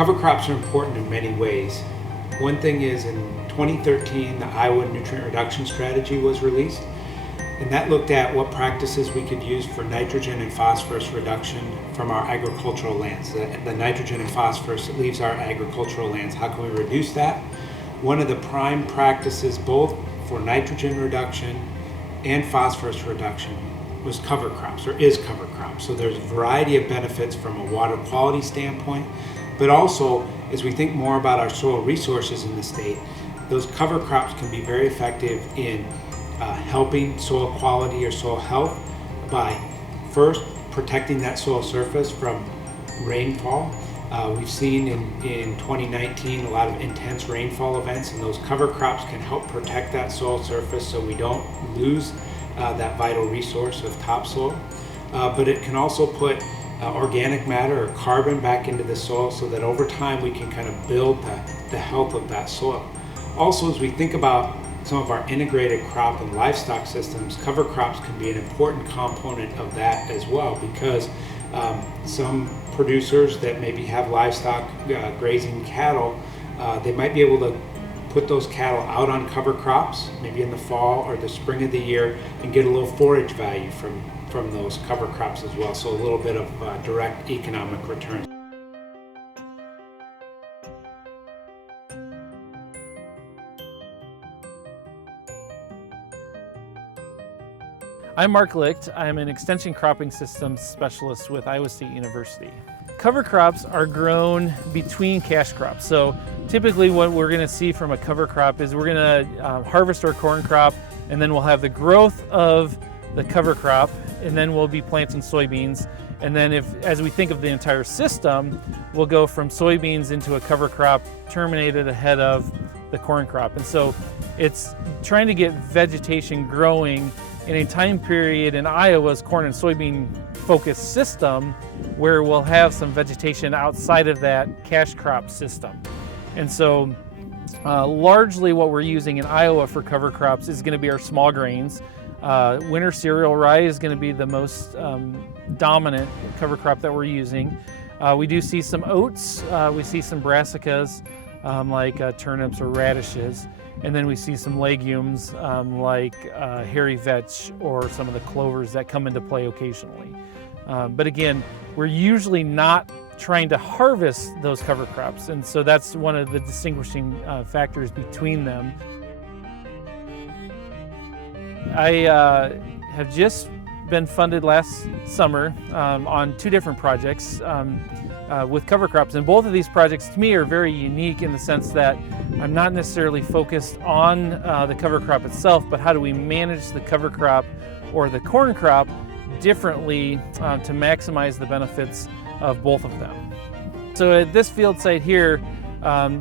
Cover crops are important in many ways. One thing is, in 2013, the Iowa Nutrient Reduction Strategy was released, and that looked at what practices we could use for nitrogen and phosphorus reduction from our agricultural lands. The nitrogen and phosphorus that leaves our agricultural lands, how can we reduce that? One of the prime practices, both for nitrogen reduction and phosphorus reduction, was cover crops, or is cover crops. So there's a variety of benefits from a water quality standpoint, but also as we think more about our soil resources in the state, those cover crops can be very effective in helping soil quality or soil health by first protecting that soil surface from rainfall. We've seen in 2019 a lot of intense rainfall events, and those cover crops can help protect that soil surface so we don't lose that vital resource of topsoil. But it can also put organic matter or carbon back into the soil so that over time we can kind of build the health of that soil. Also, as we think about some of our integrated crop and livestock systems, cover crops can be an important component of that as well, because some producers that maybe have livestock grazing cattle, they might be able to put those cattle out on cover crops, maybe in the fall or the spring of the year, and get a little forage value from those cover crops as well. So a little bit of direct economic return. I'm Mark Licht. I'm an Extension Cropping Systems Specialist with Iowa State University. Cover crops are grown between cash crops. So typically what we're going to see from a cover crop is we're going to harvest our corn crop, and then we'll have the growth of the cover crop, and then we'll be planting soybeans. And then as we think of the entire system, we'll go from soybeans into a cover crop terminated ahead of the corn crop. And so it's trying to get vegetation growing in a time period in Iowa's corn and soybean focused system where we'll have some vegetation outside of that cash crop system. And so largely what we're using in Iowa for cover crops is going to be our small grains. Winter cereal rye is going to be the most dominant cover crop that we're using. We do see some oats, we see some brassicas like turnips or radishes, and then we see some legumes like hairy vetch or some of the clovers that come into play occasionally. But again, we're usually not trying to harvest those cover crops, and so that's one of the distinguishing factors between them. I have just been funded last summer on 2 different projects with cover crops, and both of these projects to me are very unique in the sense that I'm not necessarily focused on the cover crop itself, but how do we manage the cover crop or the corn crop differently to maximize the benefits of both of them. So at this field site here,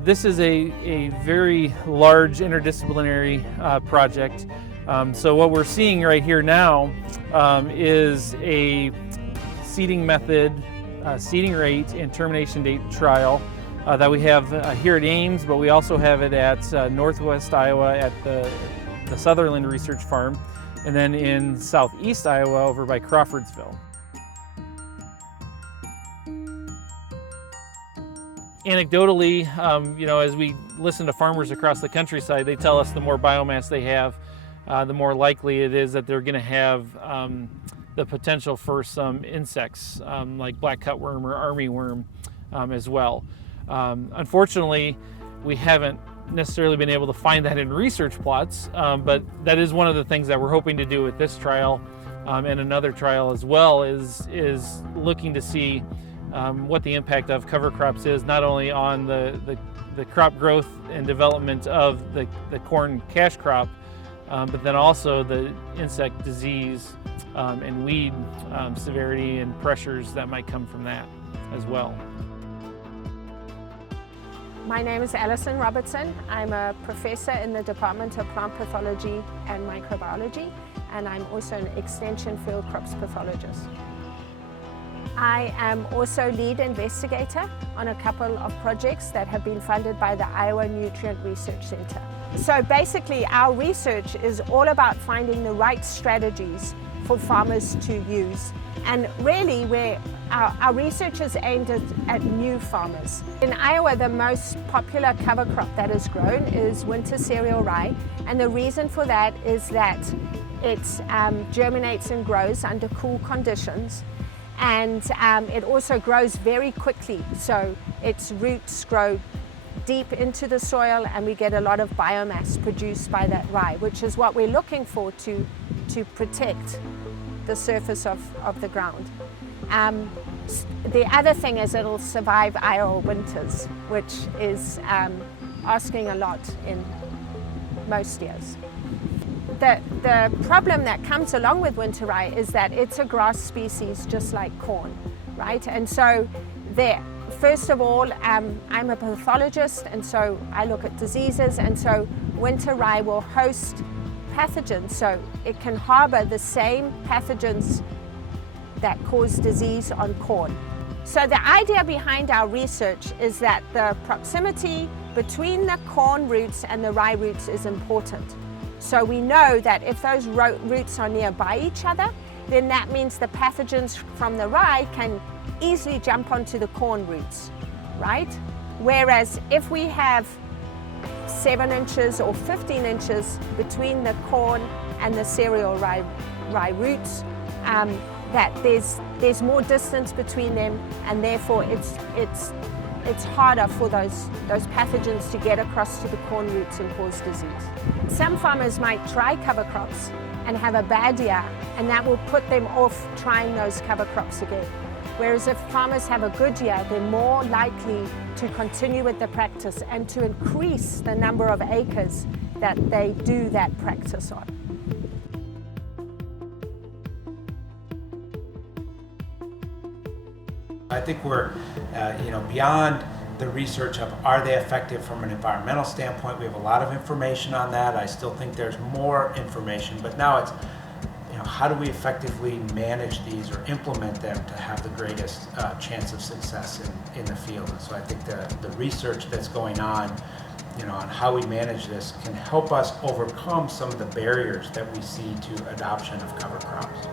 this is a very large interdisciplinary project. So what we're seeing right here now is a seeding method, seeding rate, and termination date trial that we have here at Ames, but we also have it at Northwest Iowa at the Sutherland Research Farm, and then in Southeast Iowa over by Crawfordsville. Anecdotally, as we listen to farmers across the countryside, they tell us the more biomass they have, the more likely it is that they're going to have the potential for some insects like black cutworm or armyworm as well. Unfortunately, we haven't necessarily been able to find that in research plots, but that is one of the things that we're hoping to do with this trial and another trial as well, is looking to see what the impact of cover crops is, not only on the crop growth and development of the corn cash crop, but then also the insect disease and weed severity and pressures that might come from that as well. My name is Alison Robertson. I'm a professor in the Department of Plant Pathology and Microbiology, and I'm also an extension field crops pathologist. I am also lead investigator on a couple of projects that have been funded by the Iowa Nutrient Research Center. So basically our research is all about finding the right strategies for farmers to use. And really, where our research is aimed at new farmers. In Iowa, the most popular cover crop that is grown is winter cereal rye, and the reason for that is that it germinates and grows under cool conditions, and it also grows very quickly, so its roots grow deep into the soil, and we get a lot of biomass produced by that rye, which is what we're looking for to protect the surface of the ground. The other thing is it'll survive Iowa winters, which is asking a lot in most years. The problem that comes along with winter rye is that it's a grass species just like corn, right? And so first of all, I'm a pathologist, and so I look at diseases, and so winter rye will host pathogens, so it can harbor the same pathogens that cause disease on corn. So the idea behind our research is that the proximity between the corn roots and the rye roots is important. So we know that if those roots are nearby each other, then that means the pathogens from the rye can easily jump onto the corn roots, right? Whereas if we have 7 inches or 15 inches between the corn and the cereal rye roots, that there's more distance between them, and therefore it's harder for those pathogens to get across to the corn roots and cause disease. Some farmers might try cover crops and have a bad year, and that will put them off trying those cover crops again. Whereas if farmers have a good year, they're more likely to continue with the practice and to increase the number of acres that they do that practice on. I think we're beyond the research of are they effective from an environmental standpoint. We have a lot of information on that. I still think there's more information, but now it's how do we effectively manage these or implement them to have the greatest chance of success in the field. And so I think the research that's going on how we manage this can help us overcome some of the barriers that we see to adoption of cover crops.